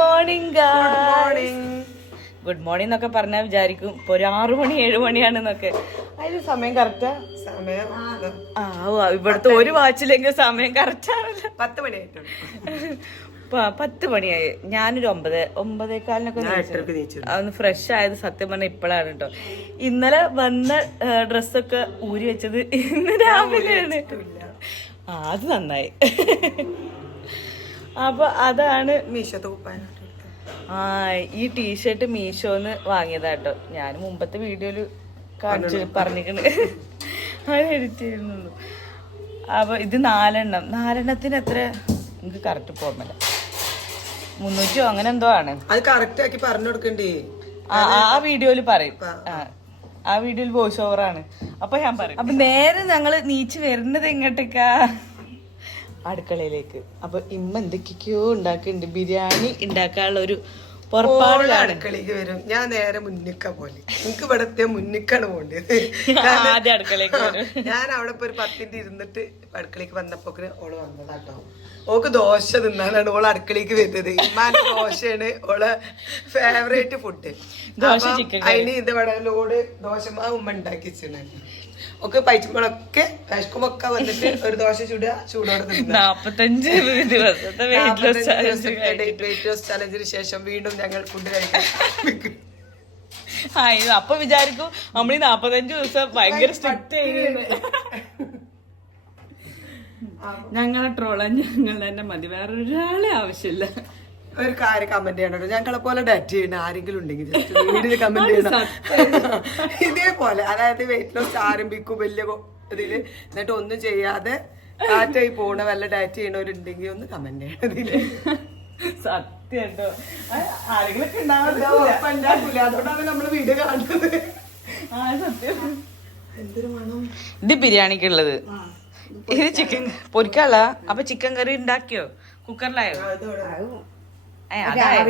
Morning good morning എന്നൊക്കെ പറഞ്ഞാൽ വിചാരിക്കും. ഇപ്പൊ ഒരു ആറു മണി ഏഴു മണിയാണെന്നൊക്കെ അതിന് സമയം കറക്റ്റാ സമയം ആ ഇവിടുത്തെ ഒരു വാച്ചിലെങ്കിലും സമയം കറക്റ്റാണല്ലോ പത്ത് മണിയായിട്ടുണ്ട് പത്ത് മണിയായി. ഞാനൊരു ഒമ്പത് ഒമ്പതേക്കാലിനൊക്കെ അതൊന്ന് ഫ്രഷ് ആയത് സത്യം പറഞ്ഞ ഇപ്പോഴാണ് കേട്ടോ ഇന്നലെ വന്ന ഡ്രസ്സൊക്കെ ഊരി വെച്ചത് ഇന്ന് രാവിലെയാണ്. ആ അത് നന്നായി. അപ്പൊ അതാണ് മീശത്ത് ആ ഈ ടീഷർട്ട് മീഷോന്ന് വാങ്ങിയതാട്ടോ. ഞാൻ മുമ്പത്തെ വീഡിയോയിൽ കാണിച്ചു പറഞ്ഞിക്കണ്. അത് എഡിറ്റ് ചെയ്യുന്നുള്ളൂ അപ്പൊ ഇത് നാലെണ്ണം. നാലെണ്ണത്തിന് എത്ര? എനിക്ക് കറക്റ്റ് പോകുന്നില്ല മുന്നൂറ്റോ അങ്ങനെ എന്തോ ആണ്. അത് കറക്റ്റ് ആക്കി പറഞ്ഞു കൊടുക്കണ്ടേ? ആ ആ വീഡിയോയിൽ പറയും. ആ ആ വീഡിയോയിൽ വോയിസ് ഓവർ ആണ്. അപ്പൊ ഞാൻ പറയും. അപ്പൊ നേരെ ഞങ്ങൾ നീച്ച് വരുന്നത് എങ്ങോട്ടേക്കാ? അടുക്കളയിലേക്ക്. അപ്പൊ ഇമ്മ എന്തൊക്കെയോ ഉണ്ടാക്കുന്നുണ്ട്. ബിരിയാണി ഉണ്ടാക്കാനുള്ള ഒരു ഓൾ പുറപ്പാടിലാണ് അടുക്കളയ്ക്ക് വരും. ഞാൻ നേരെ മുന്നിക്ക പോലെ എനിക്ക് ഇവിടത്തെ മുന്നിക്കാണ് പോണ്ടത് ആദ്യം ഞാൻ അവിടെ ഇപ്പൊ ഒരു പത്തിന്റെ ഇരുന്നിട്ട് അടുക്കളയ്ക്ക് വന്നപ്പോ ഓൾ വന്നതാട്ടോ. ഓക്ക് ദോശ തിന്നാനാണ് ഓൾ അടുക്കളയ്ക്ക് വരുന്നത്. ഇമ്മാന്റെ ദോശയാണ് ഓൾ ഫേവറേറ്റ് ഫുഡ് അതിന് ഇത് ഇവിടെ ലോഡ് ദോശമാവ് ഉമ്മ ഉണ്ടാക്കി വെച്ചിട്ടുണ്ട് ഒക്കെ പൈച്ചുമ്പോഴൊക്കെ വിശക്കുമ്പൊക്കെ വന്നിട്ട് ഒരു ദോശ ചുടുക ചൂടോടെ നാപ്പത്തഞ്ച് ദിവസത്തെ വെയിറ്റ് ലോസ് വെയിറ്റ് ലോസ് ചലഞ്ചിന് ശേഷം വീണ്ടും ഞങ്ങൾ ഫുഡ് കഴിക്കും. ഇത് അപ്പൊ വിചാരിക്കും നമ്മൾ ഈ നാപ്പത്തഞ്ച് ദിവസം ഭയങ്കര സ്ട്രിക്റ്റ് ആയിരുന്നു ഞങ്ങളെ ട്രോളാൻ ഞങ്ങൾ തന്നെ മതി. വേറെ ഒരാളെ ആവശ്യമില്ല. ഒരു കാര്യം കമന്റ് ചെയ്യണോ ഞങ്ങളെ പോലെ ഡാറ്റ് ചെയ്യണ ആരെങ്കിലും ഉണ്ടെങ്കിൽ just വീഡിയോ കമന്റ് ചെയ്യണം. ഇതേപോലെ അതായത് വെയിറ്റ് ലോസ് ആരംഭിക്കും വലിയ ഇതിൽ. എന്നിട്ട് ഒന്നും ചെയ്യാതെ ഡാറ്റായി പോണ വല്ല ഡാറ്റ് ചെയ്യണവരുണ്ടെങ്കിൽ ഒന്ന് കമന്റ് ചെയ്യണം ഇതിൽ സത്യം ആരെങ്കിലും ഉറപ്പുണ്ടാക്കൂല. അതുകൊണ്ടാണ് നമ്മൾ വീഡിയോ കാണുന്നത്. ആ സത്യം. ഇത് ബിരിയാണിക്കുള്ളത്. ഇത് ചിക്കൻ പൊരിക്കാനുള്ള അപ്പൊ ചിക്കൻ കറി ഉണ്ടാക്കിയോ? കുക്കറിലായോ ഏ, അതായോ?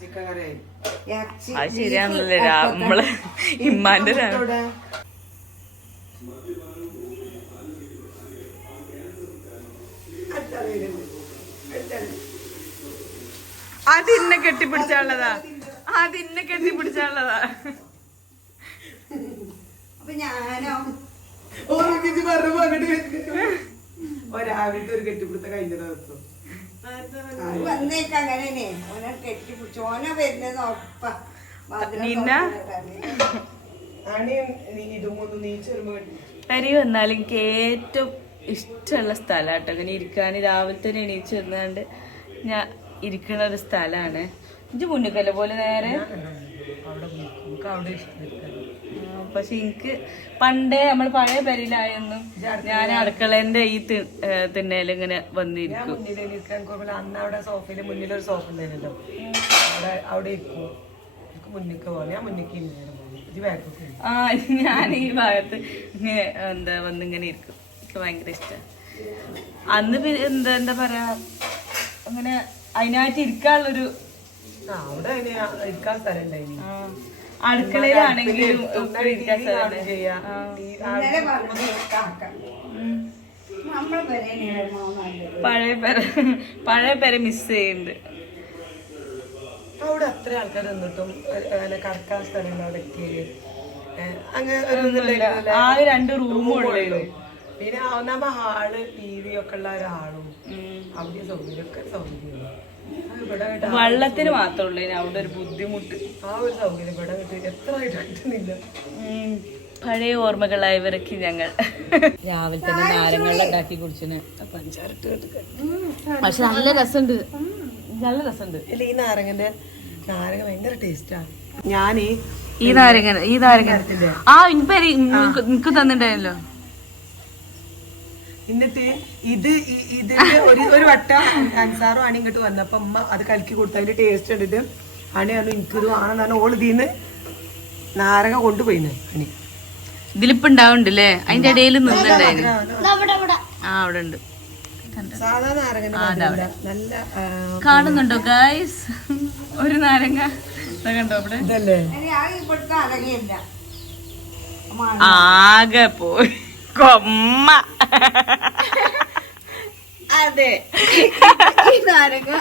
ചിക്കൻ കറിയായി അത് ശരിയാണല്ലേ രാ- നമ്മളെ ഇമ്മാന്റെ അത് ഇന്നെ കെട്ടിപ്പിടിച്ചാളതാ അത് ഇന്നെ കെട്ടിപ്പിടിച്ചാനുള്ളതാ. ഓർമ്മിച്ച് പറഞ്ഞപ്പോ അങ്ങോട്ട് വരുന്നു. ഒരു കെട്ടിപ്പിടുത്ത കഴിഞ്ഞ ദിവസം. വന്നേക്ക് അങ്ങനെന്നെ ഓനെ കെട്ടിപ്പിടിച്ചു ഓനെ വരുന്നത് കെട്ടി പരി വന്നാൽ എനിക്ക് ഏറ്റവും ഇഷ്ടമുള്ള സ്ഥലമാട്ടോ. അങ്ങനെ ഇരിക്കാൻ രാവിലെ തന്നെ എണീച്ച് വന്നാണ്ട് ഞാൻ ഇരിക്കുന്ന ഒരു സ്ഥലമാണ്. ഇത് മുന്നിക്കല്ല പോലെ നേരെ. അവിടെ പോയി. നമുക്ക് അവിടെ ഇഷ്ടം ആ, പക്ഷെ എനിക്ക് പണ്ടേ നമ്മൾ പഴയ പെരയിലായൊന്നും ഞാൻ അടുക്കളേന്റെ ഈ തിന്നേൽ ഇങ്ങനെ വന്നിരിക്കുന്നു വന്നിരിക്കും. അന്ന് അവിടെ സോഫയിൽ മുന്നിൽ ഒരു സോഫ ഉണ്ടായിരുന്നല്ലോ. അവിടെ അവിടെ ഇരിക്കും. മുന്നിക്ക് ഞാൻ മുന്നിക്ക് ആ ഞാൻ ഈ ഭാഗത്ത് ഇങ്ങനെ എന്താ വന്നിങ്ങനെ ഇരിക്കും. എനിക്ക് ഭയങ്കര ഇഷ്ടമാണ് അന്ന് എന്താ എന്താ പറയാ? അങ്ങനെ അതിനായിട്ട് ഇരിക്കാനുള്ളൊരു അവിടെ ഇരിക്കാൻ സ്ഥലം ഉണ്ടായിനി. ആ, അടുക്കളയിലാണെങ്കിലും പഴയ പെര പഴയ പെര മിസ് ചെയ്യുന്നുണ്ട് അവിടെ അത്ര ആൾക്കാർ നിന്നിട്ടും അങ്ങനെ കടക്കാൻ സ്ഥലം അവിടെ എത്തിയത് ഒരു ഇതുണ്ടായിരുന്നില്ല. ആകെ രണ്ട് റൂമും ഉള്ളൂ പിന്നെ ഒന്നാമ ഹാൾ ടി വി ഒക്കെ ഉള്ള ഒരാളും. അവിടെ സൗകര്യമൊക്കെ സൗകര്യം വെള്ളത്തിന് മാത്രമുള്ളൂ ഇനി അവിടെ ഒരു ബുദ്ധിമുട്ട്. ആ ഒരു സൗകര്യം ഇവിടെ ആയിട്ട് എത്ര ആയിട്ട് കിട്ടുന്നില്ല ഉം. പഴയ ഓർമ്മകളായവരൊക്കെ ഞങ്ങൾ. രാവിലെ തന്നെ നാരങ്ങളിൽ ഉണ്ടാക്കി കുടിച്ചിന്. പക്ഷെ നല്ല രസമുണ്ട്. നല്ല രസമുണ്ട്. അല്ല ഈ നാരങ്ങന്റെ നാരങ്ങ ഭയങ്കര ടേസ്റ്റാ ഞാൻ ഈ നാരങ്ങ ഈ നാരങ്ങ ആ ഇനിപ്പോ നിനക്ക് തന്നിട്ടുണ്ടായല്ലോ. എന്നിട്ട് ഇത് ഇതിന്റെ ഒരു ഒരു വട്ടം അൻസാറും അണി ഇങ്ങോട്ട് വന്നപ്പോ അമ്മ അത് കലക്കി കൊടുത്തു. അതിന്റെ ടേസ്റ്റ് എടുത്തിട്ട് അണി പറഞ്ഞു എനിക്കിത് വേണം പറഞ്ഞു. ഓൾ ഇതിന്ന് നാരക കൊണ്ടുപോയിന്ന് അണി. ഇതിലിപ്പോ ഉണ്ടാവുന്നുണ്ടല്ലേ? അതിന്റെ ഇടയിൽ നിന്നുണ്ടായിരുന്നു ആ അവിടെ ഉണ്ട്. കാണുന്നുണ്ടോ ഗായ്സ് ഒരു നാരങ്ങ. കണ്ടോ അവിടെ? ആകെ പോയി. കൊമ്മ. അതെ. ഈ നാരങ്ങ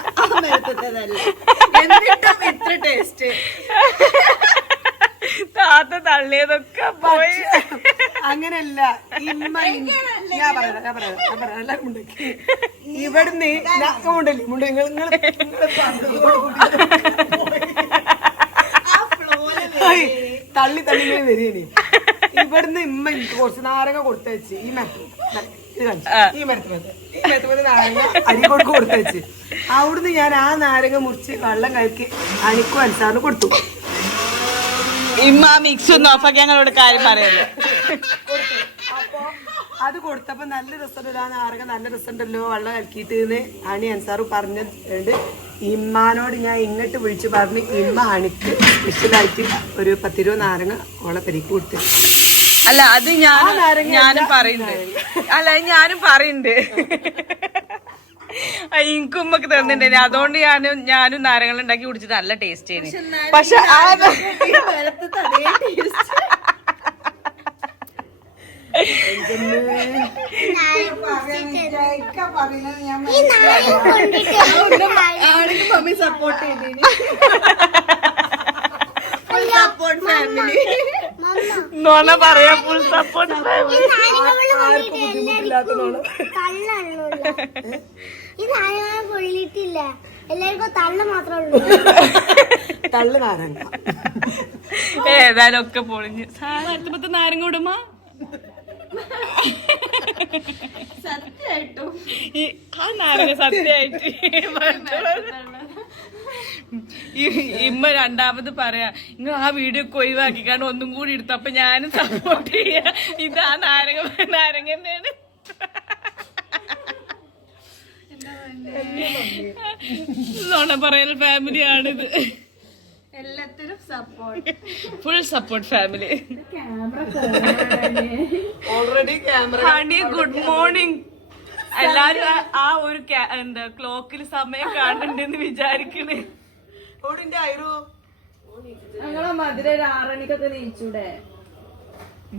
എന്നിട്ടും ഇത്ര ടേസ്റ്റ് താത്ത തള്ളിയതൊക്കെ പോയി. അങ്ങനെയല്ല. ഇമ്മ ഇൻ- ഞാൻ പറയാം ഞാൻ പറയാം ഞാൻ പറയാം. എല്ലാവരും മുണ്ടേക്ക്. ഇവിടുന്ന് മുണ്ടല്ലേ മുണ്ട നിങ്ങൾ തള്ളി തള്ളി വരികയാണ് ഇവിടുന്ന് ഇമ്മ എനിക്ക് കുറച്ച് നാരങ്ങ കൊടുത്തയച്ച് ഈ. ഈ മരത്ത് മതി ഈ മരത്ത് മതി നാരങ്ങ അരികൊടുക്ക് കൊടുത്തയച്ച് അവിടുന്ന് ഞാൻ ആ നാരങ്ങ മുറിച്ച് വെള്ളം കലക്കി അനിക്കും അൻസാറിന് കൊടുത്തു. ഇമ്മ മിക്സ് ഒന്നും ഓഫാക്കി ഞങ്ങളോട് കാര്യം പറയല്ലോ? അത് കൊടുത്തപ്പോ നല്ല രസമുണ്ടല്ലോ ആ നാരങ്ങ നല്ല രസമുണ്ടല്ലോ വെള്ളം കലക്കിയിട്ട് അണി അൻസാറ് പറഞ്ഞിട്ടുണ്ട്. ഇമ്മാനോട് ഞാൻ ഇങ്ങോട്ട് വിളിച്ചു പറഞ്ഞ് ഇമ്മ അണിക്ക് സ്പെഷ്യലായിട്ട് ഒരു പത്തിരുപത് നാരങ്ങ ഓളെ പരിക്ക് കൊടുത്തു. അല്ല അത് ഞാൻ ഞാനും പറയുന്നുണ്ട്. അല്ല അത് ഞാനും പറയുന്നുണ്ട്. എനിക്കും ഉമ്മക്ക് തന്നിട്ടുണ്ടായിരുന്നു അതുകൊണ്ട് ഞാനും ഞാനും നാരങ്ങൾ ഉണ്ടാക്കി കുടിച്ചിട്ട് നല്ല ടേസ്റ്റ് ആയിരുന്നു പക്ഷെ പറയുന്നത് സപ്പോർട്ട് ചെയ്തിന്. സപ്പോർട്ട് ഫാമിലി നോണ പറയാ ഫുൾ സപ്പോർട്ട് ഫാമിലി ഈ നാരങ്ങ പൊള്ളിട്ടില്ല എല്ലാവർക്കും തള്ള മാത്രമേ ഉള്ളൂ. തള്ളു നാരങ്ങ. ഏതായാലും ഒക്കെ പൊളിഞ്ഞ് അടുത്ത നാരങ്ങ വിടുമ്മ. സത്യമായിട്ടും. ആ നാരങ്ങ സത്യമായിട്ട് ഇമ്മ രണ്ടാമത് പറയാ നിങ്ങൾ ആ വീഡിയോ ഒക്കെ ഒഴിവാക്കിക്കാണ്ട് ഒന്നും കൂടി എടുത്തു. അപ്പൊ ഞാനും സപ്പോർട്ട് ചെയ്യാ. ഇതാ നാരങ്ങ നാരങ്ങ തന്നെയാണ്. നോണ പറയൽ ഫാമിലി ആണിത്. എല്ലാത്തിനും support full support family already camera honey good morning എല്ലാരും ആ- ആ ഒരു എന്താ ക്ലോക്കിൽ സമയം കാണണ്ടെന്ന് വിചാരിക്കണേ. ഓടിന്റെ അയറു ഞങ്ങളെ മധുര ഒരു ആറണിക്കൊക്കെ നീച്ചൂടെ?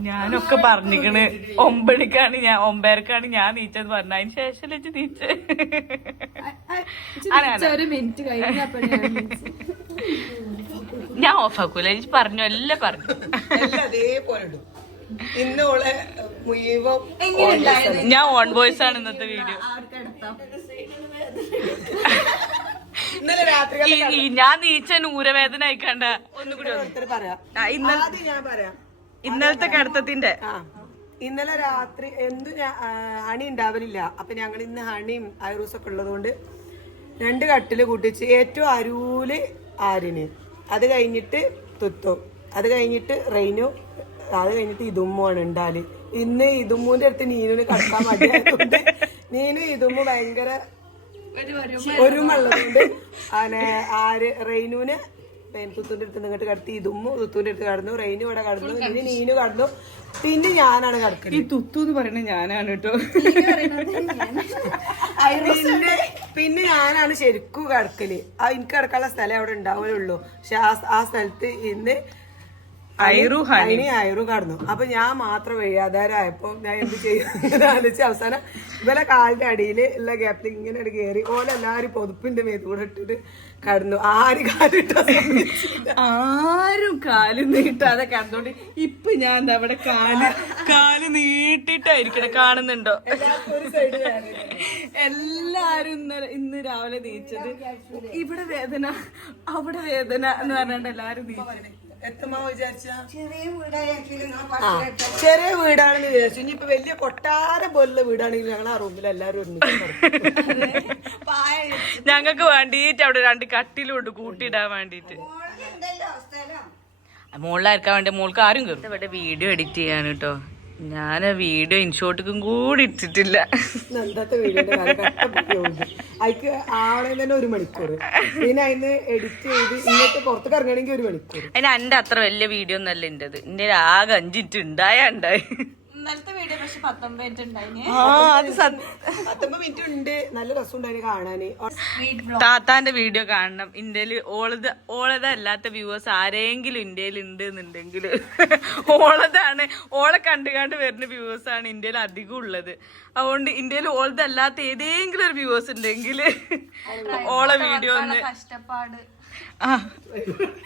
ഞാനൊക്കെ പറഞ്ഞിക്കണ്. ഒമ്പണിക്കാണ് ഞാൻ ഒമ്പതരക്കാണ് ഞാൻ നീച്ചത്. പറഞ്ഞ അതിന് ശേഷം വെച്ച് നീച്ച. ഒരു മിനിറ്റ് ഞാൻ ഓഫാക്കൂല എനിക്ക് പറഞ്ഞു എല്ലാം പറഞ്ഞു. എല്ലാം അതേപോലെ ഇന്നോളെ മുഴുവൻ ഞാൻ ഓൺ വോയിസ് ആണ് ഇന്നത്തെ വീഡിയോ ഇന്നലെ രാത്രി ഞാൻ നീച്ച നൂരവേദന ആയിക്കണ്ട ഒന്നുകൂടി പറയാം. ഇന്നലെ ഞാൻ പറയാം. ഇന്നലത്തെ കടത്തത്തിന്റെ. ഇന്നലെ രാത്രി എന്തു ഹണി ഉണ്ടാവലില്ല. അപ്പൊ ഞങ്ങൾ ഇന്ന് ഹണിയും ഐറൂസൊക്കെ ഉള്ളതുകൊണ്ട് രണ്ട് കട്ടിൽ കൂട്ടിച്ച് ഏറ്റവും അരൂൽ ആരിന്. അത് കഴിഞ്ഞിട്ട് തുത്തു. അത് കഴിഞ്ഞിട്ട് റെയിനു. അത് കഴിഞ്ഞിട്ട് ഇതുമ്മുവാണ് ഉണ്ടാൽ ഇന്ന് ഇതുമ്മൂന്റെ അടുത്ത് നീനുവിന് കടക്കാൻ മടിയായതുകൊണ്ട് നീനു ഇതുമ്മു ഭയങ്കര ഒരുമുള്ളതുകൊണ്ട് ആനെ ആര്? റെയിനുവിന്. പിന്നെ തുത്തുന്റെ അടുത്ത് നിങ്ങട്ട് കടത്തി ഇതുമ്മു തുത്തുന്റെ അടുത്ത് കടന്നു. റെയിനു ഇവിടെ കടന്നു. പിന്നെ നീനു കടന്നു. പിന്നെ ഞാനാണ് ഈ തുത്തു എന്ന് പറയുന്നത് ഞാനാണ് കേട്ടോ. പിന്നെ പിന്നെ ഞാനാണ് ശരിക്കും കടക്കൽ. ആ എനിക്ക് കടക്കാനുള്ള സ്ഥലം അവിടെ ഉണ്ടാവുള്ളൂ. പക്ഷെ ആ സ്ഥലത്ത് ഇന്ന് ഐറു അതിന് അയറു കടന്നു. അപ്പൊ ഞാൻ മാത്രം വയ്യാതാരായപ്പോ ഞാൻ എന്ത് ചെയ്യും? ആലോചിച്ച് അവസാനം ഇവലെ കാലിന്റെ അടിയിൽ ഉള്ള ഗ്യാപ്പിൽ ഇങ്ങനെ കയറി ഓല എല്ലാരും പൊതുപ്പിന്റെ മേത്ത് കൂടെ ഇട്ടിട്ട് കടന്നു. ആര് കാലിട്ട ആരും കാൽ നീട്ടാതെ കടന്നോണ്ട് ഇപ്പൊ ഞാൻ എന്താ അവിടെ കാൽ കാൽ നീട്ടിട്ടായിരിക്കണേ കാണുന്നുണ്ടോ? എല്ലാരും ഇന്ന് ഇന്ന് രാവിലെ നീച്ചത്. ഇവിടെ വേദന അവിടെ വേദന എന്ന് പറഞ്ഞിട്ട് എല്ലാരും നീച്ചത് ചെറിയ വീടാണെന്ന് വിചാരിച്ചു. ഇനിയിപ്പോ വലിയ കൊട്ടാരം പോലുള്ള വീടാണെങ്കിൽ ഞങ്ങൾ ആ റൂമിൽ എല്ലാരും ഒരുമിച്ച് വേണ്ടിട്ട് ഞങ്ങൾക്ക് അവിടെ രണ്ട് കട്ടിലുണ്ട് കൂട്ടിയിടാൻ വേണ്ടിട്ട്. മോളിലായിരിക്കാൻ വേണ്ടി? മോൾക്ക് ആരും കയറും ഇവിടെ വീഡിയോ എഡിറ്റ് ചെയ്യാൻ കേട്ടോ. ഞാൻ വീഡിയോ ഇൻഷോട്ടിക്കും കൂടി ഇട്ടിട്ടില്ല. അതിക്ക് ആളെ തന്നെ ഒരു മണിക്കൂർ പിന്നെ അതിന് എഡിറ്റ് ചെയ്ത് ഇങ്ങോട്ട് പുറത്തേക്ക് ഇറങ്ങണമെങ്കിൽ ഒരു മണിക്കൂർ അതിന് എന്റെ അത്ര വലിയ വീഡിയോ ഒന്നല്ല എന്റേത് എന്റെ ആകെ അഞ്ചിറ്റ് ഉണ്ടായ ഉണ്ടായി. ഇന്നലത്തെ വീഡിയോ പക്ഷെ പത്തൊമ്പത് മിനിറ്റ് ഉണ്ടായിന്. ആ അത് പത്തൊമ്പത് മിനിറ്റ് ഉണ്ട്. നല്ല രസമുണ്ടായി കാണാന്. താത്താന്റെ വീഡിയോ കാണണം. ഇന്ത്യയിൽ ഓളത് ഓളത് അല്ലാത്ത വ്യൂവേഴ്സ് ആരെങ്കിലും ഇന്ത്യയിൽ ഉണ്ട് എന്നുണ്ടെങ്കിൽ ഓളതാണ് ഓളെ കണ്ടു കണ്ട് വരുന്ന വ്യൂവേഴ്സ് ആണ് ഇന്ത്യയിൽ അധികം ഉള്ളത്. അതുകൊണ്ട് ഇന്ത്യയിൽ ഓളത് അല്ലാത്ത ഏതെങ്കിലും ഒരു വ്യൂവേഴ്സ് ഉണ്ടെങ്കിൽ ഓളെ വീഡിയോ ഒന്ന് കഷ്ടപ്പാട്. ആ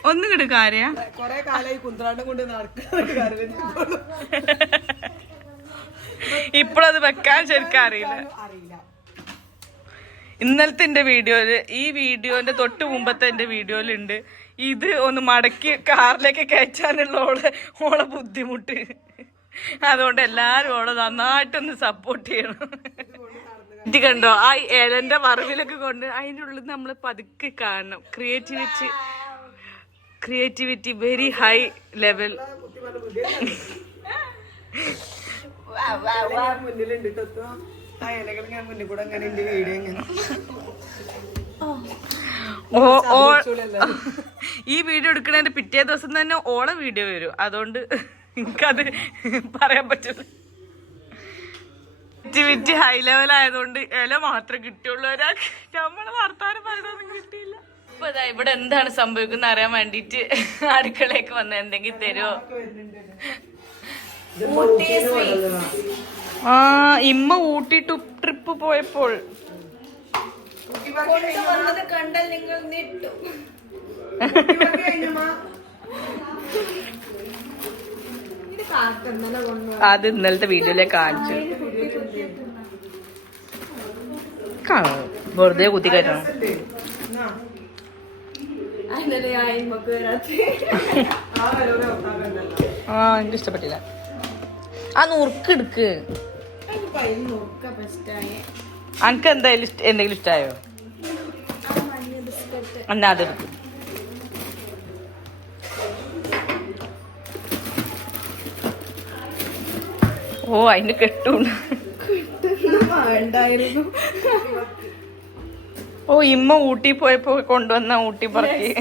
ഒന്നും കിട്ടും കാര്യ. കൊറേ കാലായി കുന്ത്രാണ്ടം കൊണ്ട് നടക്കുന്ന വെക്കാൻ ശരിക്കും അറിയില്ല. ഇന്നലത്തെ എന്റെ വീഡിയോയിൽ ഈ വീഡിയോന്റെ തൊട്ട് മുമ്പത്തെ എന്റെ വീഡിയോയിലുണ്ട് ഇത് ഒന്ന് മടക്കി കാറിലേക്ക് കയറ്റാനുള്ള ഓളെ ഓളെ ബുദ്ധിമുട്ട്. അതുകൊണ്ട് എല്ലാരും ഓളെ നന്നായിട്ടൊന്ന് സപ്പോർട്ട് ചെയ്യണം. ഇത് കണ്ടോ? ആ ഏലന്റെ മറവിലൊക്കെ കൊണ്ട് അതിന്റെ ഉള്ളിൽ നമ്മൾ പതുക്കെ കാണണം. Creativity creativity very high level മുന്നിലുണ്ട് ട്ടോ. ആ ഇലകൾ ഞാൻ മുന്നിൽ കൂടെ അങ്ങനെ എന്റെ വീഡിയോ ഇങ്ങനെ. ഓ ഓ ഈ വീഡിയോ എടുക്കണതിന്റെ പിറ്റേ ദിവസം തന്നെ ഓളെ വീഡിയോ വരും. അതുകൊണ്ട് എനിക്കത് പറയാൻ പറ്റില്ല. ആക്ടിവിറ്റി ഹൈ ലെവൽ ആയതുകൊണ്ട് ഇല മാത്രം കിട്ടിയുള്ളൂ. ഒരാൾക്ക് നമ്മൾ വർത്താനം പറയുന്നതൊന്നും കിട്ടിയില്ല. ഇപ്പൊ ഇതാ ഇവിടെ എന്താണ് സംഭവിക്കുന്നത് അറിയാൻ വേണ്ടിട്ട് അടുക്കളയൊക്കെ വന്ന എന്തെങ്കിലും തരുമോ ആ ഇമ്മ ഊട്ടി ട്രിപ്പ് പോയപ്പോൾ. കണ്ടാൽ നിങ്ങൾ നിട്ടു അത് ഇന്നലത്തെ വീഡിയോയിലെ കാണിച്ചു. കാണോ വെറുതെ കുത്തി കയറ്റണം. ആ എനിക്ക് ഇഷ്ടപ്പെട്ടില്ല. ആ നുറുക്ക് എടുക്ക് അനക്ക് എന്തായാലും എന്തെങ്കിലും ഇഷ്ടമായോ എന്നാ അതെടുക്കും. ഓ അതിന് കെട്ടുണ്ട് ഓ ഇമ്മ ഊട്ടി പോയപ്പോ കൊണ്ടുവന്ന ഊട്ടി പറക്കി.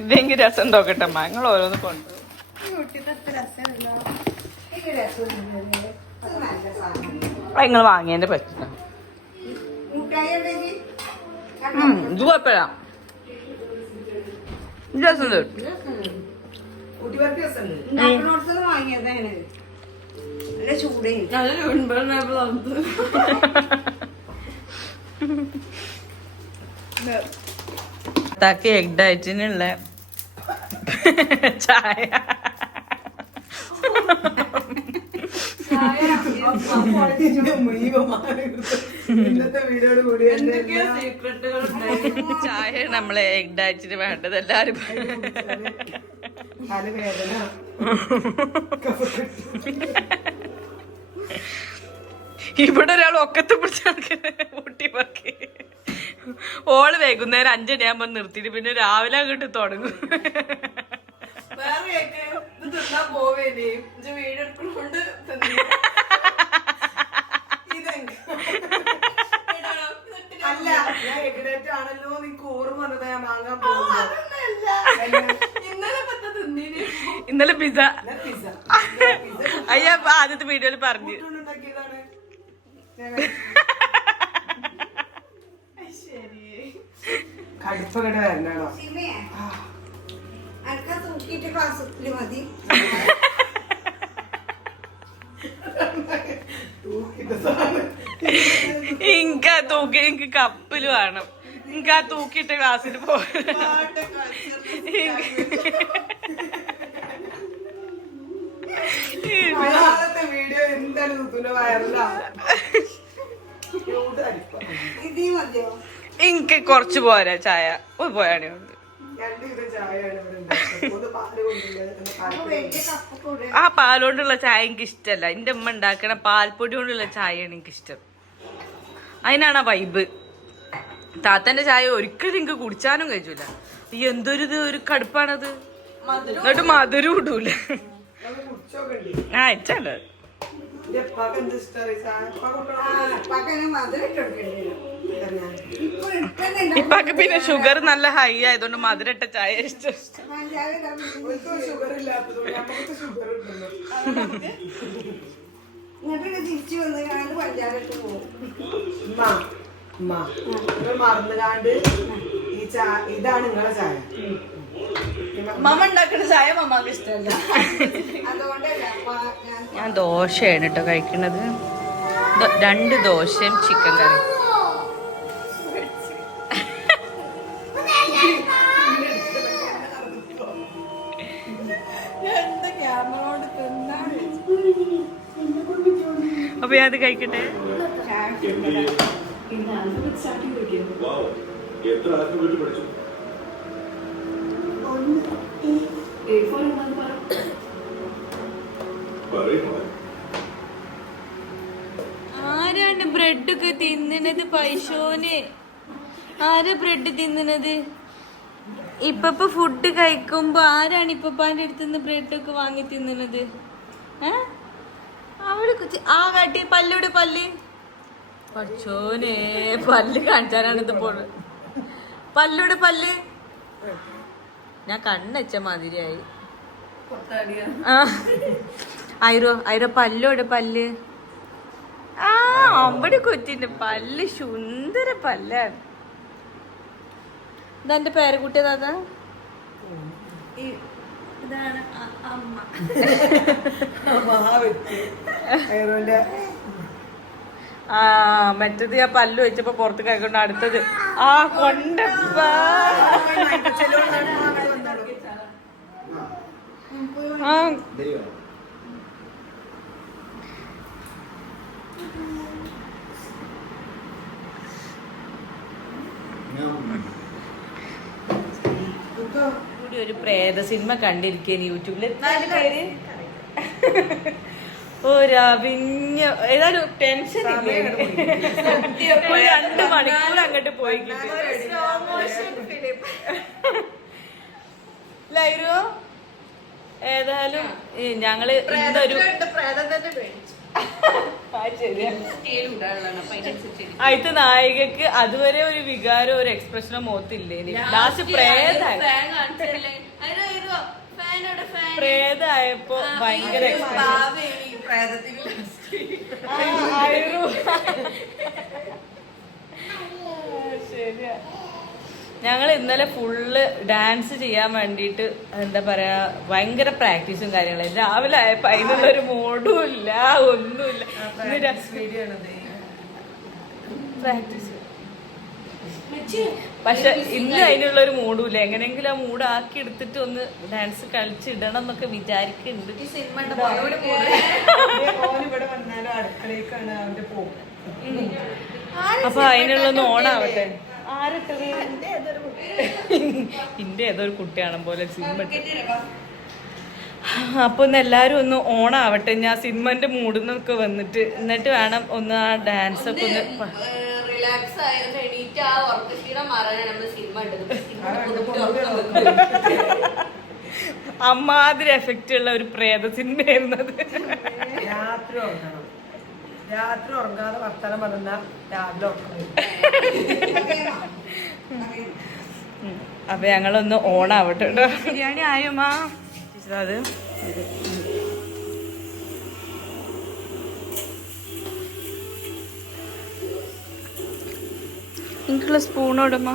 ഇതെങ്കിൽ രസം തോക്കട്ടെ ഞങ്ങൾ ഓരോന്ന് കൊണ്ടു. നിങ്ങൾ വാങ്ങിയതിന്റെ പറ്റുന്ന ഇത് കുഴപ്പമില്ല രസമുണ്ട്. താക്കി എഗ് ഡയറ്റിനുള്ള ചായ. ചായ നമ്മളെ എഗ് വേണ്ടത് എല്ലാരും ഇവിടെ ഒരാൾ ഒക്കത്ത് പിടിച്ച് ഊട്ടി പറക്കി ഓൾ വൈകുന്നേരം അഞ്ചടിയാകുമ്പോ നിർത്തിയിട്ട് പിന്നെ രാവിലെ അങ്ങോട്ട് തുടങ്ങും. ഇത് തിന്നാ പോവേലേ അല്ല ഞാൻ എഗ്നേറ്റ് ആണല്ലോ നിനക്ക് ഓർമ്മ വന്നതാ ഞാൻ വാങ്ങാൻ പോകുന്നത്. ഇന്നലെ പത്ത തിന്നീന്? ഇന്നലെ പിസ പിസ്സ. അയ്യ ആദ്യത്തെ വീഡിയോയിൽ പറഞ്ഞു. ഉണ്ടാക്കിയതാണ് കടുപ്പകട വരണോ സിമയെ അനക്ക തൂക്കിയിട്ട് ക്ലാസ്സിൽ മതി. എനിക്ക് ആ തൂക്കി എനിക്ക് കപ്പിൽ വേണം. ആ തൂക്കിയിട്ട ക്ലാസ്സിൽ പോകണം നാളത്തെ വീഡിയോ എന്തായാലും എനിക്ക് കുറച്ച് പോരാ ചായ. പോയാണേ. ആ പാലോണ്ടുള്ള ചായ എനിക്ക് ഇഷ്ടല്ല. എന്റെ ഉമ്മ ഉണ്ടാക്കണ പാൽപ്പൊടി കൊണ്ടുള്ള ചായയാണ് എനിക്ക് ഇഷ്ടം. അതിനാണ് ആ വൈബ് താത്തന്റെ ചായ ഒരിക്കലും എനിക്ക് കുടിച്ചാനും കഴിച്ചില്ല ഈ എന്തൊരു ഇത് ഒരു കടുപ്പാണത്. എന്നിട്ട് മധുരം ഇടൂല. ആ ഇച്ചല്ല ഇപ്പൊ ഇപ്പൊക്കെ പിന്നെ ഷുഗർ നല്ല ഹൈ ആയതുകൊണ്ട് മധുരട്ട ചായ ഇഷ്ടം. തിരിച്ചു വന്ന് പഞ്ചാര ഇട്ട് പോകും മറന്നുകാണ്ട് ഈ ചാ ഇതാണ് നിങ്ങളെ ചായ. മമ്മ ഉണ്ടാക്കുന്ന ചായ മമ്മക്ക് ഇഷ്ടമല്ല. അതുകൊണ്ടല്ല ഞാൻ ഞാൻ ദോശയാണ് കേട്ടോ കഴിക്കണത്. രണ്ട് ദോശയും ചിക്കൻ കറി അത് കഴിക്കട്ടെ? ആരാണ് ബ്രെഡൊക്കെ തിന്നണത് പൈശോന്? ആരാ ബ്രെഡ് തിന്നണത്? ഇപ്പൊ ഫുഡ് കഴിക്കുമ്പോ ആരാണ് ഇപ്പപ്പാന്റെ അടുത്തുനിന്ന് ബ്രെഡൊക്കെ വാങ്ങി തിന്നണത്? ഏ? അവൾ കുത്തി- ആ കാട്ടി പല്ലോട് പല്ല്. പഠിച്ചോനെ പല്ല് കാണിച്ചാലാണ് ഇത് പോണത് പല്ല്. ഞാൻ കണ്ണച്ച മാതിരിയായി. ആയിരോ ആയിരോ പല്ലോട് പല്ല്. ആ അമ്പടി കൊച്ചിന്റെ പല്ല് സുന്ദര പല്ലാണ് ഇതെന്റെ പേരക്കുട്ടി ദാദാ ഇതാണ് അമ്മ. മഹാവ്യക്തി. ആ മറ്റത് ഞാൻ പല്ല് വെച്ചപ്പോ പുറത്ത് കേൾക്കണ്ട അടുത്തത്. ആ കൊണ്ട ആ. കൂടി ഒരു പ്രേത സിനിമ കണ്ടിരിക്കേന് യൂട്യൂബിൽ നാല് പേര്? ഒരവിഞ്ഞ ഏതായാലും ടെൻഷൻ രണ്ട് മണിക്കൂർ അങ്ങോട്ട് പോയി ലൈരോ ഏതായാലും ഞങ്ങൾ ഇന്നൊരു പ്രേതം തന്നെ പേടിച്ചു. ആദ്യത്തെ നായികക്ക് അതുവരെ ഒരു വികാരം ഒരു എക്സ്പ്രഷനോ മുഖത്തില്ലേ? ലാസ്റ്റ് പ്രേതായി പ്രേതായപ്പോ ഭയങ്കര. ശരിയാ. ഞങ്ങൾ ഇന്നലെ ഫുള്ള് ഡാൻസ് ചെയ്യാൻ വേണ്ടിയിട്ട് എന്താ പറയാ ഭയങ്കര പ്രാക്ടീസും കാര്യങ്ങളും. രാവിലെ ആയപ്പോ അതിനുള്ള ഒരു മൂഡും ഇല്ല ഒന്നുമില്ല. പ്രാക്ടീസ് പക്ഷെ ഇന്ന് അതിനുള്ള ഒരു മൂഡും ഇല്ല. എങ്ങനെയെങ്കിലും ആ മൂഡ് ആക്കി എടുത്തിട്ട് ഒന്ന് ഡാൻസ് കളിച്ചിടണം എന്നൊക്കെ വിചാരിക്കുന്നുണ്ട് അപ്പൊ അതിനുള്ള ഒന്ന് ഓണാവട്ടെ ആരിട്ടത് ഇന്റെ ഏതൊരു കുട്ടിയാണ് പോലെ സിനിമ. അപ്പൊ ഒന്ന് എല്ലാരും ഒന്ന് ഓണാവട്ടെ. ഞാൻ സിനിമന്റെ മൂഡിന്നൊക്കെ വന്നിട്ട് എന്നിട്ട് വേണം ഒന്ന് ആ ഡാൻസ് ഒക്കെ ഒന്ന് റിലാക്സ് ആയിരുന്നു. എണീറ്റ് ആ ഉറക്കക്ഷീണം മാറാനാണ് നമ്മൾ സിനിമ അമ്മാതിരി എഫക്റ്റ് ഉള്ള ഒരു പ്രേത സിനിമയായിരുന്നത് രാത്രി രാത്രി ഉറങ്ങാതെ വർത്തമാനം പറഞ്ഞ രാവിലെ. അപ്പൊ ഞങ്ങളൊന്ന് ഓണാവട്ടെ ബിരിയാണി ആയുമാ അത് എനിക്കുള്ള സ്പൂണോടുമാ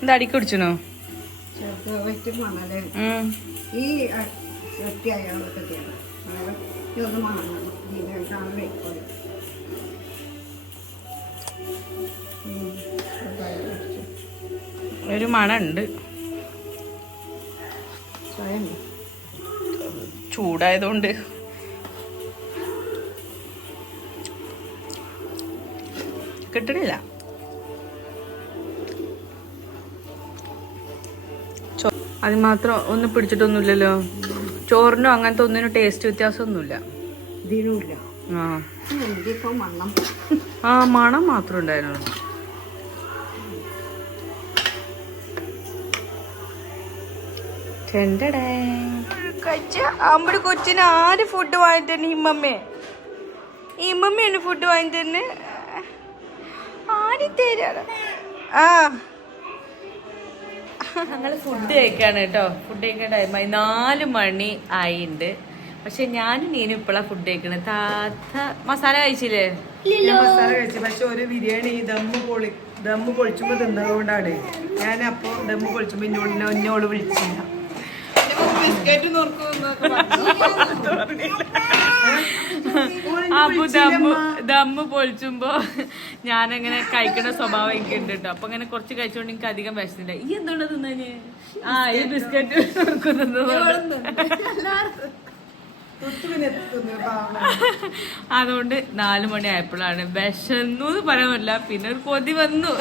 എന്താ അടിക്ക് പിടിച്ചനോ ചെറുതായിട്ട് മണൽ. ഈ ചെയ്യണം ഇതിനാണ് വെക്കോളൂ ഒരു മണുണ്ട് സ്വയം ചൂടായതുകൊണ്ട്. കിട്ടണില്ല. അത് മാത്രം ഒന്ന് പിടിച്ചിട്ടൊന്നുമില്ലല്ലോ. ചോറിനോ അങ്ങനത്തെ ഒന്നിനും ടേസ്റ്റ് വ്യത്യാസമൊന്നുമില്ല. ഇതിനുമില്ല. ആ. മണം. ആ മണം മാത്രം ഉണ്ടായിരുന്നു. അമ്പടി കൊച്ചിന് ആര് ഫുഡ് വാങ്ങി തന്നെ ഇമ്മമ്മേ? ഇമ്മമ്മയാണ് ഫുഡ് വാങ്ങി തന്നെ ആര് തരാണ് ആ. ഞങ്ങൾ ഫുഡ് കഴിക്കാണ് കേട്ടോ. ഫുഡ് കഴിക്കാൻ ടൈമായി നാല് മണി ആയിണ്ട്. പക്ഷെ ഞാൻ നീനും ഇപ്പോഴാണ് ഫുഡ് കഴിക്കണേ. താത്ത മസാല കഴിച്ചില്ലേ? മസാല കഴിച്ചു. പക്ഷെ ഒരു ബിരിയാണി ദമ്മ് പൊളി ദമ്മ് പൊളിച്ചുമ്പോ തിന്നതുകൊണ്ടാണ് ഞാൻ അപ്പൊ ദമ്മ് പൊളിച്ചുമ്പോ ഇന്നോട് എന്നോട് വിളിച്ചില്ല. ബിസ്ക്കറ്റ് അപ്പൊ ദമ്മ് ദമ്മ് പൊളിച്ചുമ്പോ ഞാനങ്ങനെ കഴിക്കുന്ന സ്വഭാവം എനിക്ക് ഉണ്ട് കേട്ടോ അപ്പൊ അങ്ങനെ കുറച്ച് കഴിച്ചോണ്ട് എനിക്ക് അധികം വിശന്നില്ല. ഈ എന്തുകൊണ്ട് തിന്നാന് ആ ഈ ബിസ്ക്കറ്റ്. അതുകൊണ്ട് നാലു മണി ആയപ്പോഴാണ് വിശന്നു എന്ന് പറയാൻ പറ്റില്ല. പിന്നെ ഒരു കൊതി വന്നു.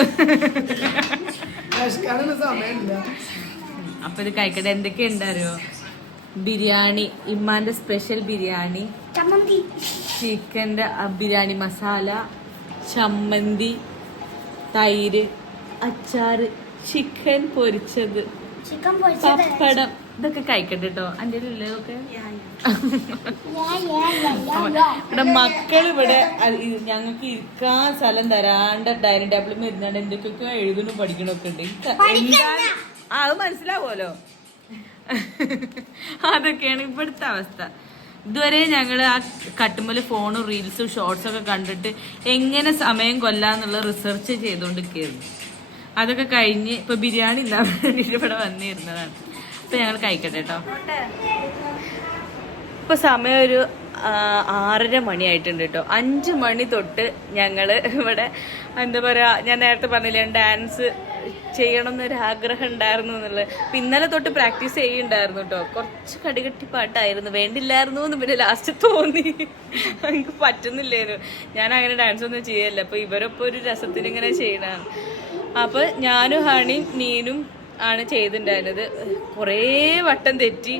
അപ്പൊ ഇത് കഴിക്കട്ടെ എന്തൊക്കെ ഉണ്ടറിയോ ബിരിയാണി ഇമ്മാന്റെ സ്പെഷ്യൽ ബിരിയാണി ചമ്മന്തി. ചിക്കന്റെ ബിരിയാണി മസാല ചമ്മന്തി തൈര് അച്ചാറ് ചിക്കൻ പൊരിച്ചത്. പപ്പടം. ഇതൊക്കെ കഴിക്കട്ടെ കേട്ടോ അന്റെ ഉള്ളതൊക്കെ? ഇവിടെ മക്കൾ ഇവിടെ ഞങ്ങൾക്ക് ഇരിക്കാൻ സ്ഥലം തരാണ്ട് ഡൈനിങ് ടേബിളിൽ ഇരുന്നാണ്ട് എന്തൊക്കെയൊക്കെ എഴുതുന്നു പഠിക്കണൊക്കെ ഉണ്ട്. എന്താ അത് മനസ്സിലാവുമല്ലോ. അതൊക്കെയാണ് ഇപ്പോഴത്തെ അവസ്ഥ. ഇതുവരെ ഞങ്ങൾ ആ കട്ടുമ്മൽ ഫോണും റീൽസും ഷോർട്സും ഒക്കെ കണ്ടിട്ട് എങ്ങനെ സമയം കൊല്ലാന്നുള്ള റിസർച്ച് ചെയ്തുകൊണ്ടിരിക്കുകയായിരുന്നു അതൊക്കെ കഴിഞ്ഞ് ഇപ്പൊ ബിരിയാണി ഇല്ലാതെ വേണ്ടിയിട്ട് ഇവിടെ വന്നിരുന്നതാണ്. അപ്പൊ ഞങ്ങൾ കഴിക്കട്ടെ കേട്ടോ ഇപ്പൊ സമയം ഒരു ആറര മണിയായിട്ടുണ്ട് കേട്ടോ അഞ്ച് മണി തൊട്ട് ഞങ്ങൾ ഇവിടെ എന്താ പറയാ ഞാൻ നേരത്തെ പറഞ്ഞില്ലേ ഡാൻസ് ചെയ്യണം എന്നൊരു ആഗ്രഹം ഉണ്ടായിരുന്നു എന്നുള്ളത്. ഇന്നലെ തൊട്ട് പ്രാക്ടീസ് ചെയ്യുന്നുണ്ടായിരുന്നു കേട്ടോ. കുറച്ച് കടികട്ടി പാട്ടായിരുന്നു. വേണ്ടില്ലായിരുന്നു എന്ന് പിന്നെ ലാസ്റ്റ് തോന്നി. എനിക്ക് പറ്റുന്നില്ലായിരുന്നു ഞാൻ അങ്ങനെ ഡാൻസ് ഒന്നും ചെയ്യല്ല അപ്പൊ ഇവരൊപ്പം ഒരു രസത്തിന് ഇങ്ങനെ ചെയ്യണതാണ്. അപ്പൊ ഞാനും ഹണിയും നീനും ആണ് ചെയ്തിട്ടുണ്ടായിരുന്നത്. കുറേ വട്ടം തെറ്റി.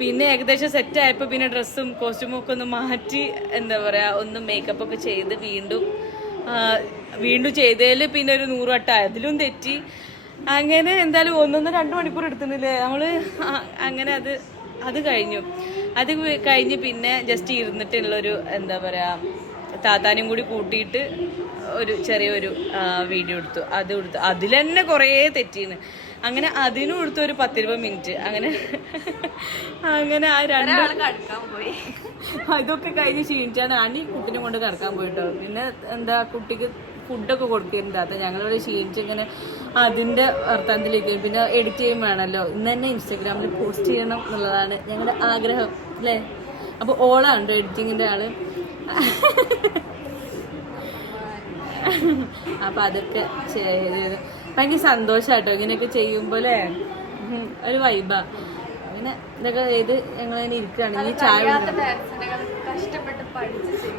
പിന്നെ ഏകദേശം സെറ്റ് ആയപ്പോൾ പിന്നെ ഡ്രസ്സും കോസ്റ്റ്യൂമൊക്കെ ഒന്ന് മാറ്റി എന്താ പറയുക ഒന്ന് മേക്കപ്പ് ഒക്കെ ചെയ്ത് വീണ്ടും വീണ്ടും ചെയ്തതിൽ പിന്നെ ഒരു നൂറ് വട്ടം അതിലും തെറ്റി. അങ്ങനെ എന്തായാലും ഒന്നൊന്ന് രണ്ട് മണിക്കൂർ എടുക്കുന്നില്ലേ നമ്മൾ അങ്ങനെ അത് അത് കഴിഞ്ഞു. അത് കഴിഞ്ഞ് പിന്നെ ജസ്റ്റ് ഇരുന്നിട്ടുള്ളൊരു എന്താ പറയുക താത്താനും കൂടി കൂട്ടിയിട്ട് ഒരു ചെറിയൊരു വീഡിയോ എടുത്തു. അത് എടുത്തു. അതിൽ തന്നെ കുറേ തെറ്റീന്ന്. അങ്ങനെ അതിനും എടുത്തു ഒരു പത്തിരുപത് മിനിറ്റ്. അങ്ങനെ അങ്ങനെ ആ രണ്ട് കടക്കാൻ പോയി. അതൊക്കെ കഴിഞ്ഞ് ക്ഷീണിച്ചാണ് അണി കുട്ടിനെ കൊണ്ട് കിടക്കാൻ പോയിട്ടോ. പിന്നെ എന്താ കുട്ടിക്ക് ഫുഡൊക്കെ കൊടുക്കുന്നുണ്ട് അത് ഞങ്ങളിവിടെ ക്ഷീണിച്ച് ഇങ്ങനെ അതിന്റെ വർത്തമാനത്തിലേക്ക് പിന്നെ എഡിറ്റ് ചെയ്യും വേണമല്ലോ. ഇന്ന് തന്നെ ഇൻസ്റ്റാഗ്രാമിൽ പോസ്റ്റ് ചെയ്യണം എന്നുള്ളതാണ് ഞങ്ങളുടെ ആഗ്രഹം അല്ലേ? അപ്പോൾ ഓളാണ് എഡിറ്റിങ്ങിന്റെ ആൾ. അപ്പൊ അതൊക്കെ ചെയ്ത്. ഭയങ്കര സന്തോഷാട്ടോ ഇങ്ങനെയൊക്കെ ചെയ്യുമ്പോലെ ഒരു വൈബാ പിന്നെ ഇതൊക്കെ ചെയ്ത് ഞങ്ങളിങ്ങനെ ഈ ചായ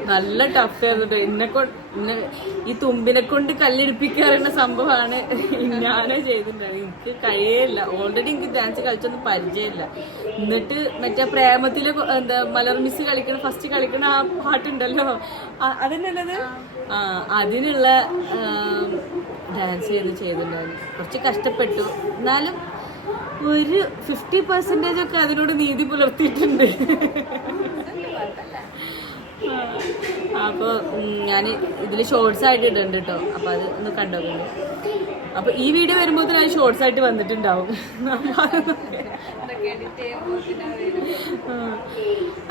നല്ല ടഫ് ആയിരുന്നു എന്നെ കൊണ്ട് ഈ തുമ്പിനെ കൊണ്ട് കല്ലെടുപ്പിക്കാറുള്ള സംഭവമാണ് ഞാനേ ചെയ്തിട്ടുണ്ടായിരുന്നു എനിക്ക് കഴിയേയില്ല. ഓൾറെഡി എനിക്ക് ഡാൻസ് കളിച്ചൊന്നും പരിചയമില്ല. എന്നിട്ട് മറ്റേ പ്രേമത്തിലെ എന്താ മലർ മിസ് കളിക്കണ ഫസ്റ്റ് കളിക്കണ ആ പാട്ടുണ്ടല്ലോ. അതിനുള്ളത് ആ. അതിനുള്ള ഡാൻസ് ചെയ്ത് ചെയ്തിട്ടുണ്ടായിരുന്നു. കുറച്ച് കഷ്ടപ്പെട്ടു. എന്നാലും ഒരു ഫിഫ്റ്റി പെർസെന്റേജ് ഒക്കെ അതിനോട് നീതി പുലർത്തിയിട്ടുണ്ട്. അപ്പോൾ ഞാൻ ഇതിൽ ഷോർട്സ് ആയിട്ട് ഇടുന്നുണ്ട് കേട്ടോ അപ്പോൾ അത് ഒന്ന് കണ്ടോക്കുന്നു അപ്പോൾ ഈ വീഡിയോ വരുമ്പോൾ തന്നെ ഷോർട്സ് ആയിട്ട് വന്നിട്ടുണ്ടാവും.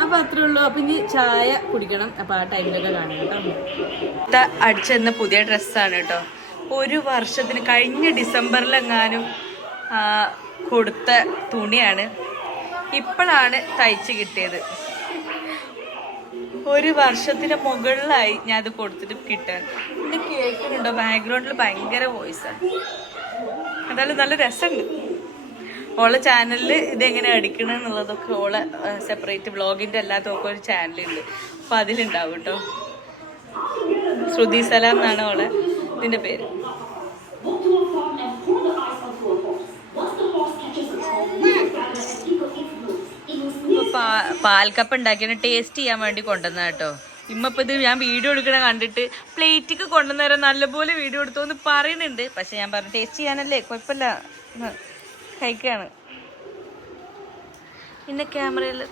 അപ്പോൾ അത്രേ ഉള്ളൂ. അപ്പം ഇനി ചായ കുടിക്കണം. അപ്പോൾ ആ ടൈമിലൊക്കെ കാണാം കേട്ടോ. അടിച്ചെന്ന പുതിയ ഡ്രസ്സാണ് കേട്ടോ ഒരു വർഷത്തിന് കഴിഞ്ഞ ഡിസംബറിലെങ്ങാനും കൊടുത്ത തുണിയാണ്. ഇപ്പോഴാണ് തയ്ച്ച് കിട്ടിയത്. ഒരു വർഷത്തിന് മുകളിലായി ഞാൻ അത് കൊടുത്തിട്ട് കിട്ടാൻ. പിന്നെ കേൾക്കുന്നുണ്ടോ? ബാക്ക്ഗ്രൗണ്ടിൽ ഭയങ്കര വോയിസാണ് എന്തായാലും നല്ല രസമുണ്ട്. ഓളെ ചാനലിൽ ഇതെങ്ങനെ അടിക്കണം എന്നുള്ളതൊക്കെ ഓളെ സെപ്പറേറ്റ് വ്ളോഗിന്റെ അല്ലാത്തൊക്കെ ഒരു ചാനലുണ്ട് അപ്പോൾ അതിലുണ്ടാവും കേട്ടോ. ശ്രുതി സലാം എന്നാണ് ഓളെ ഇതിന്റെ പേര്. പാ- പാൽക്കപ്പ് ഉണ്ടാക്കിയാണ് ടേസ്റ്റ് ചെയ്യാൻ വേണ്ടി കൊണ്ടുവന്ന കേട്ടോ. ഇമ്മപ്പോ ഇത് ഞാൻ വീഡിയോ എടുക്കണ കണ്ടിട്ട് പ്ലേറ്റിക്ക് കൊണ്ടുവന്നേരം നല്ലപോലെ വീഡിയോ എടുത്തോന്ന് പറയുന്നുണ്ട്. പക്ഷെ ഞാൻ പറഞ്ഞു ടേസ്റ്റ് ചെയ്യാനല്ലേ? കുഴപ്പമില്ല. എന്ന് കഴിക്കാണ്. പിന്നെ ക്യാമറയിൽ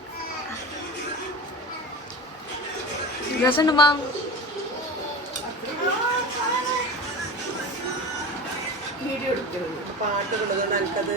വീഡിയോ പാട്ട് കൊണ്ടത് എനിക്കത്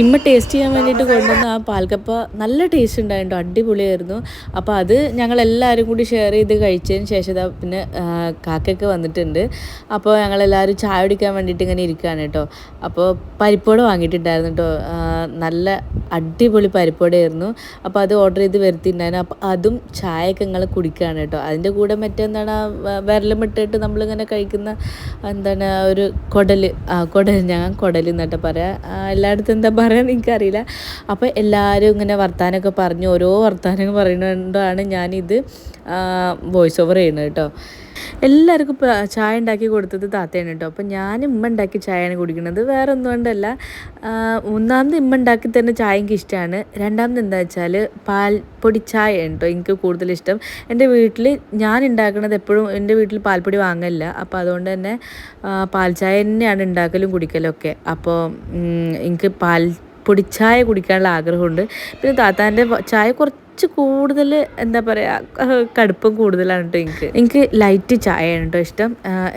ഇമ്മ ടേസ്റ്റ് ചെയ്യാൻ വേണ്ടിയിട്ട് കൊണ്ടുവന്ന ആ പാൽക്കപ്പ നല്ല ടേസ്റ്റ് ഉണ്ടായിരുന്നു അടിപൊളിയായിരുന്നു. അപ്പോൾ അത് ഞങ്ങൾ എല്ലാവരും കൂടി ഷെയർ ചെയ്ത് കഴിച്ചതിന് ശേഷം പിന്നെ കാക്കയ്ക്ക് വന്നിട്ടുണ്ട്. അപ്പോൾ ഞങ്ങളെല്ലാവരും ചായ കുടിക്കാൻ വേണ്ടിയിട്ട് ഇങ്ങനെ ഇരിക്കുകയാണ് കേട്ടോ അപ്പോൾ പരിപ്പോട വാങ്ങിയിട്ടുണ്ടായിരുന്നു കേട്ടോ നല്ല അടിപൊളി പരിപ്പോടയായിരുന്നു അപ്പോൾ അത് ഓർഡർ ചെയ്ത് വരുത്തിയിട്ടുണ്ടായിരുന്നു. അപ്പോൾ അതും ചായയൊക്കെ നിങ്ങൾ കുടിക്കുകയാണ് കേട്ടോ അതിന്റെ കൂടെ മറ്റെന്താണ് വിരലും ഇട്ടിട്ട് നമ്മളിങ്ങനെ കഴിക്കുന്ന എന്താണ് ഒരു കുടൽ ആ കുടൽ ഞാൻ കുടൽ എന്നിട്ട് പറയാം. എല്ലായിടത്തും എന്താ പറയുക എനിക്കറിയില്ല. അപ്പോൾ എല്ലാവരും ഇങ്ങനെ വർത്താനമൊക്കെ പറഞ്ഞ് ഓരോ വർത്താനങ്ങൾ പറയുന്നതുകൊണ്ടാണ് ഞാനിത് വോയിസ് ഓവർ ചെയ്യുന്നത് കേട്ടോ. എല്ലാവർക്കും ചായ ഉണ്ടാക്കി കൊടുത്തത് താത്തയാണ് കേട്ടോ. അപ്പം ഞാൻ ഉമ്മ ഉണ്ടാക്കി ചായയാണ് കുടിക്കുന്നത്. വേറെ ഒന്നും കൊണ്ടല്ല ഒന്നാമത് ഉമ്മ ഉണ്ടാക്കി തന്നെ ചായ എനിക്ക് ഇഷ്ടമാണ്. രണ്ടാമത് എന്താ വെച്ചാൽ പാൽ പൊടി ചായ കേട്ടോ എനിക്ക് കൂടുതൽ ഇഷ്ടം. എന്റെ വീട്ടിൽ ഞാൻ ഉണ്ടാക്കുന്നത് എപ്പോഴും എന്റെ വീട്ടിൽ പാൽപ്പൊടി വാങ്ങലില്ല. അപ്പോൾ അതുകൊണ്ട് തന്നെ പാൽ ചായ തന്നെയാണ് ഉണ്ടാക്കലും കുടിക്കലും ഒക്കെ. അപ്പോൾ എനിക്ക് പാൽ പൊടിച്ചായ കുടിക്കാനുള്ള ആഗ്രഹമുണ്ട്. പിന്നെ താത്താന്റെ ചായ കുറച്ച് കൂടുതൽ എന്താ പറയുക കടുപ്പം കൂടുതലാണ് കേട്ടോ എനിക്ക്. എനിക്ക് ലൈറ്റ് ചായയാണ് കേട്ടോ ഇഷ്ടം.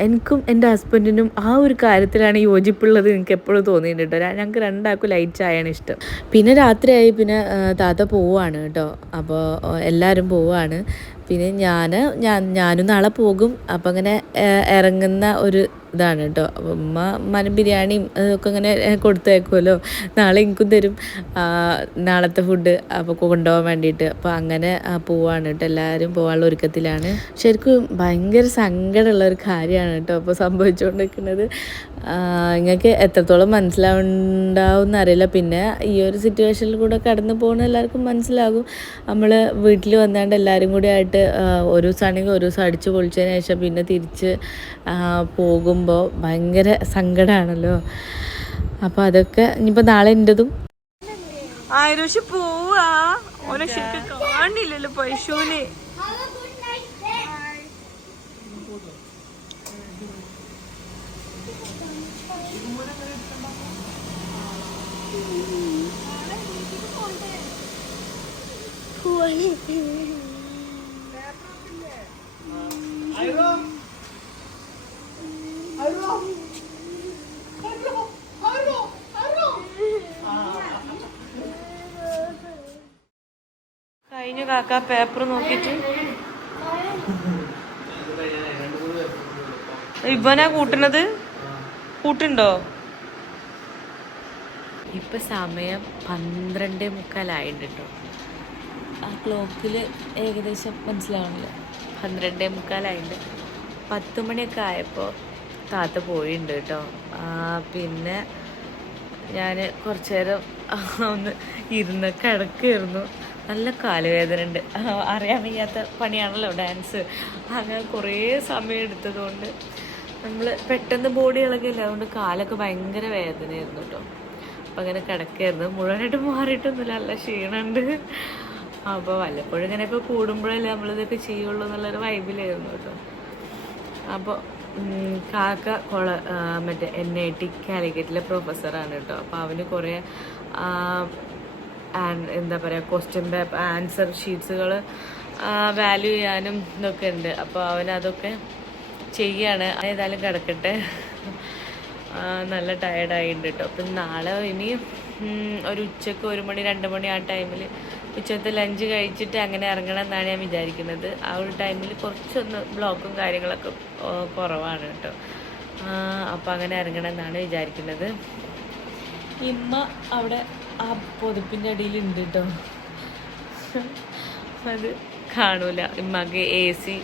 എനിക്കും എന്റെ ഹസ്ബൻഡിനും ആ ഒരു കാര്യത്തിലാണ് യോജിപ്പുള്ളത് എനിക്ക് എപ്പോഴും തോന്നിയിട്ടുണ്ട് കേട്ടോ ഞങ്ങൾക്ക് രണ്ടാൾക്കും ലൈറ്റ് ചായയാണ് ഇഷ്ടം. പിന്നെ രാത്രിയായി പിന്നെ താത്ത പോവാണ് കേട്ടോ അപ്പോൾ എല്ലാവരും പോവാണ്. പിന്നെ ഞാൻ ഞാൻ ഞാനും നാളെ പോകും. അപ്പം അങ്ങനെ ഇറങ്ങുന്ന ഒരു ഇതാണ് കേട്ടോ. ഉമ്മ മരം ബിരിയാണിയും അതൊക്കെ ഇങ്ങനെ കൊടുത്തേക്കുമല്ലോ നാളെ എനിക്കും തരും. നാളത്തെ ഫുഡ് അപ്പോൾ കൊണ്ടുപോകാൻ വേണ്ടിയിട്ട്. അപ്പോൾ അങ്ങനെ പോവാണ് കേട്ടോ. എല്ലാവരും പോകാനുള്ള ഒരുക്കത്തിലാണ്. ശരിക്കും ഭയങ്കര സങ്കടമുള്ള ഒരു കാര്യമാണ് കേട്ടോ. അപ്പോൾ സംഭവിച്ചുകൊണ്ടിരിക്കുന്നത് നിങ്ങൾക്ക് എത്രത്തോളം മനസ്സിലാവുണ്ടാവും അറിയില്ല പിന്നെ ഈ ഒരു സിറ്റുവേഷനിൽ കൂടെ കടന്നു പോകുന്ന എല്ലാവർക്കും മനസ്സിലാകും. നമ്മൾ വീട്ടിൽ വന്നാണ്ട് എല്ലാവരും കൂടി ആയിട്ട് ഒരു ദിവസമാണെങ്കിൽ ഒരു ദിവസം അടിച്ച് പൊളിച്ചതിന് ശേഷം പിന്നെ തിരിച്ച് പോകുമ്പോൾ ഭയങ്കര സങ്കടമാണല്ലോ അപ്പോൾ അതൊക്കെ ഇനിയിപ്പോൾ നാളെ എന്റെതും ആയിരം പോവാ. ഓനെ ശരിക്കും കാണില്ലല്ലോ പശുവിനെ കഴിഞ്ഞു കാക്ക പേപ്പർ നോക്കിട്ട് ഇവനാ കൂട്ടണത് കൂട്ടുണ്ടോ? ഇപ്പൊ സമയം പന്ത്രണ്ടേ മുക്കാലായിട്ടുണ്ട് കേട്ടോ ആ ക്ലോക്കിൽ ഏകദേശം മനസ്സിലാവണല്ലോ. പന്ത്രണ്ടേ മുക്കാലായിട്ട് പത്ത് മണിയൊക്കെ ആയപ്പോൾ താത്ത പോയിട്ടുണ്ട് കേട്ടോ. പിന്നെ ഞാൻ കുറച്ച് നേരം ഒന്ന് ഇരുന്ന് കിടക്കായിരുന്നു നല്ല കാലുവേദന ഉണ്ട് അറിയാൻ വയ്യാത്ത പണിയാണല്ലോ ഡാൻസ്. അങ്ങനെ കുറേ സമയം എടുത്തതുകൊണ്ട് നമ്മൾ പെട്ടെന്ന് ബോഡി ഇളകില്ല അതുകൊണ്ട് കാലൊക്കെ ഭയങ്കര വേദനയായിരുന്നു കേട്ടോ. അപ്പം അങ്ങനെ കിടക്കായിരുന്നു മുഴുവനായിട്ട് മാറിയിട്ടൊന്നുമില്ല. നല്ല ക്ഷീണമുണ്ട് അപ്പോൾ വല്ലപ്പോഴും ഇങ്ങനെ ഇപ്പൊ കൂടുമ്പോഴല്ലേ നമ്മളിതൊക്കെ ചെയ്യുള്ളൂ എന്നുള്ളൊരു വൈബിലായിരുന്നു കേട്ടോ. അപ്പോൾ കാക്ക കൊള മറ്റേ എൻ ഐ ടി കാലിക്കറ്റിലെ പ്രൊഫസറാണ് കേട്ടോ. അപ്പോൾ അവന് കുറേ എന്താ പറയുക ക്വസ്റ്റ്യൻ പേപ്പർ ആൻസർ ഷീറ്റ്സുകൾ വാല്യൂ ചെയ്യാനും ഇതൊക്കെ ഉണ്ട്. അപ്പോൾ അവനതൊക്കെ ചെയ്യാണ്. ഏതായാലും കിടക്കട്ടെ. നല്ല ടയർഡായിട്ടുണ്ട് കേട്ടോ. അപ്പം നാളെ ഇനി ഒരു ഉച്ചയ്ക്ക് ഒരു മണി രണ്ട് മണി ആ ടൈമിൽ ഉച്ചത്തെ ലഞ്ച് കഴിച്ചിട്ട് അങ്ങനെ ഇറങ്ങണം എന്നാണ് ഞാൻ വിചാരിക്കുന്നത്. ആ ഒരു ടൈമിൽ കുറച്ചൊന്ന് ബ്ലോക്കും കാര്യങ്ങളൊക്കെ കുറവാണ് കേട്ടോ. അപ്പം അങ്ങനെ ഇറങ്ങണം എന്നാണ് വിചാരിക്കുന്നത്. ഇമ്മ അവിടെ ആ പൊതുപ്പിന്റെ അടിയിലുണ്ട് കേട്ടോ. അത് കാണൂല. ഇമ്മക്ക് എ സി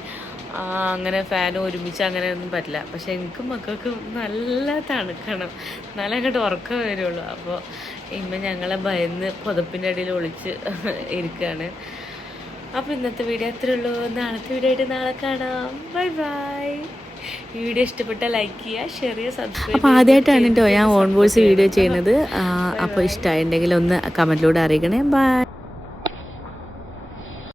അങ്ങനെ ഫാനും ഒരുമിച്ച് അങ്ങനെ ഒന്നും പറ്റില്ല. പക്ഷെ എനിക്കും മക്കൾക്കും നല്ല തണുക്കണം. നല്ല അങ്ങോട്ട് ഉറക്കം വരുള്ളൂ. അപ്പോൾ ഇമ്മ ഞങ്ങളെ ഭയന്ന് പുതപ്പിന്റെ അടിയിൽ ഒളിച്ച് ഇരിക്കുകയാണ് അപ്പോൾ ഇന്നത്തെ വീഡിയോ അത്രേ ഉള്ളൂ. നാളത്തെ വീഡിയോ ആയിട്ട് നാളെ കാണാം. Bye bye. ഈ വീഡിയോ ഇഷ്ടപ്പെട്ട ലൈക്ക് ചെയ്യുക ഷെയർ ചെയ്യുക സബ്സ്ക്രൈബ് അപ്പോൾ ആദ്യമായിട്ടാണ് കേട്ടോ ഞാൻ ഓൺ വോയിസ് വീഡിയോ ചെയ്യുന്നത്. അപ്പോൾ ഇഷ്ടമായിട്ടുണ്ടെങ്കിൽ ഒന്ന് കമന്റിലൂടെ അറിയിക്കണേ. ബൈ